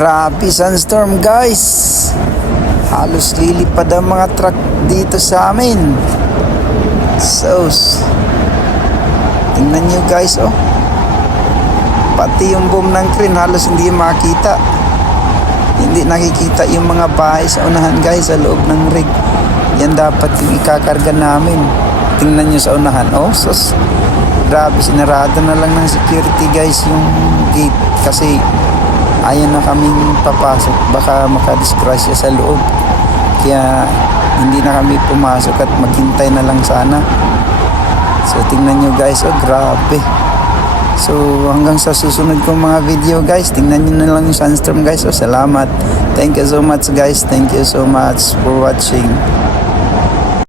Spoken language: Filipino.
Grabe sandstorm guys. Halos lilipad ang mga truck dito sa amin. So, tingnan nyo guys oh. Pati yung boom ng crane halos hindi makita. Hindi nakikita yung mga bahay sa unahan guys sa loob ng rig. Yan dapat yung ikakarga namin. Tingnan nyo sa unahan. Oh, sus. Grabe, sinarado na lang ng security guys yung gate kasi ayaw na kaming papasok, baka makadisgrasya sa loob, kaya hindi na kami pumasok at maghintay na lang sana. So tingnan nyo guys, oh grabe. So hanggang sa susunod kong mga video guys, tingnan nyo na lang yung sandstorm guys. Oh salamat, thank you so much guys, thank you so much for watching.